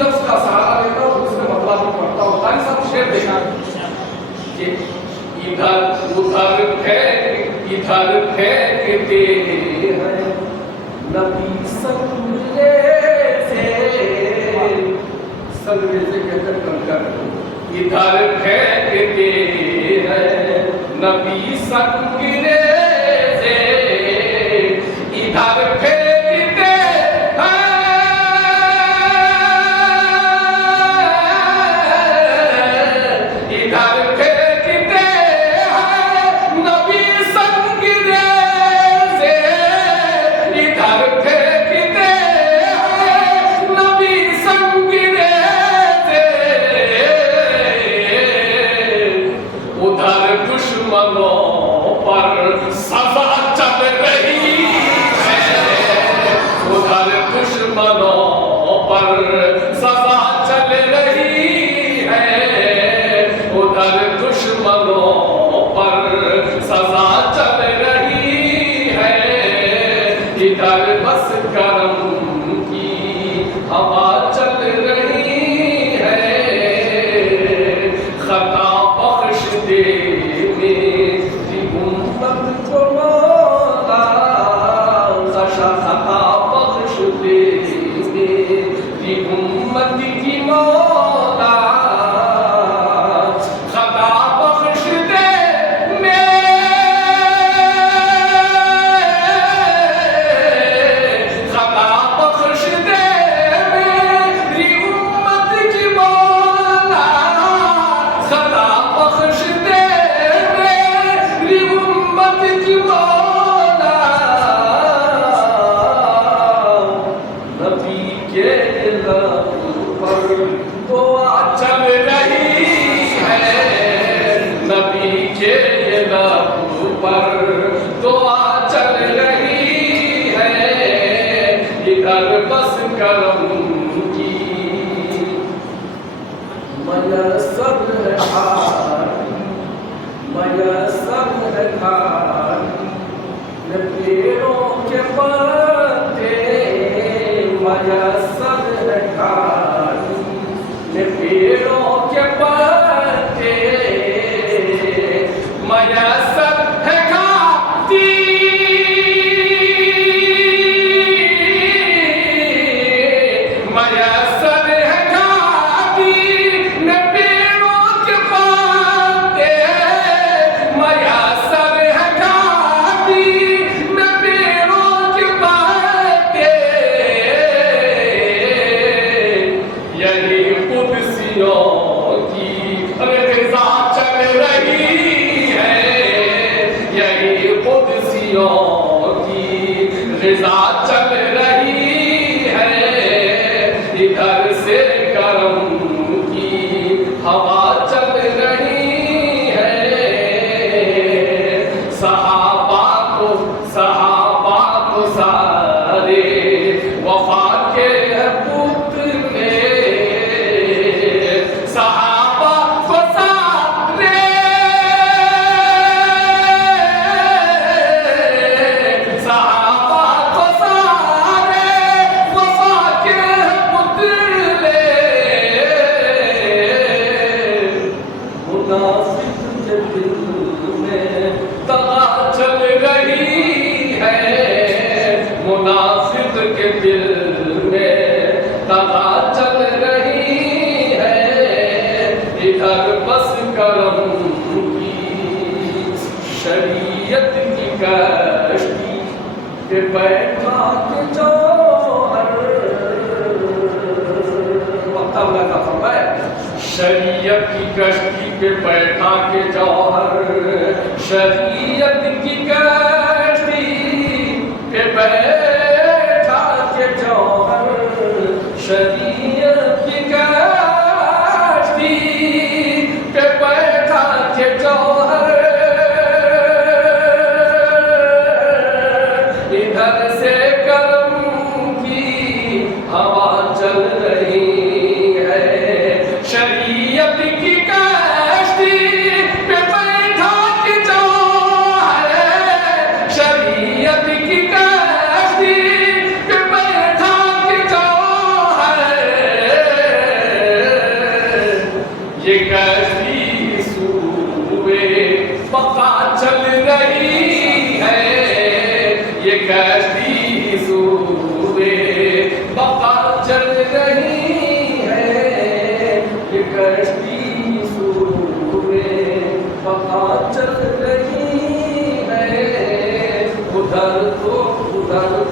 लफ्ज का सहारा लेता हूँ, दूसरे मतलब भी पढ़ता हूँ ताकि सब शेर देखा कि इधर उधर फेंकते हैं नबी संगरेज़े कहते कंकर, इधर फेंकते हैं नबी संगरेज़े, इधर फेंकते बस करम की हवा चल रही है, खता बख्श दे मेरी उम्मत को मौला, खता बख्श दे मेरी उम्मत की मौला, खता बख्श दे बस करम की मयसर है खानी, मयसर है खानी न पेड़ों के पत्ते, मयसर है खानी न पेड़ों के पत्ते, मयसर है खाती रिज़ा चल रही है, इधर से करम की हवा चल रही है, सहाबा को सारे वफा के पुतले, सहाबा को सारे मुनाफिक के दिल में तगा चल रही है, इधर बस करम की शरीयत की कश्ती पे बैठा के जौहर, शरीयत की कश्ती पे बैठा के जौहर, शरीयत की कश्ती पे बैठा के जौहर, शरीयत की कश्ती पे बैठा के जौहर, इधर से करम की हवा चल रही है, शरीयत की कश्ती पे बैठा के जौहर, शरीयत की कश्ती उदाहरण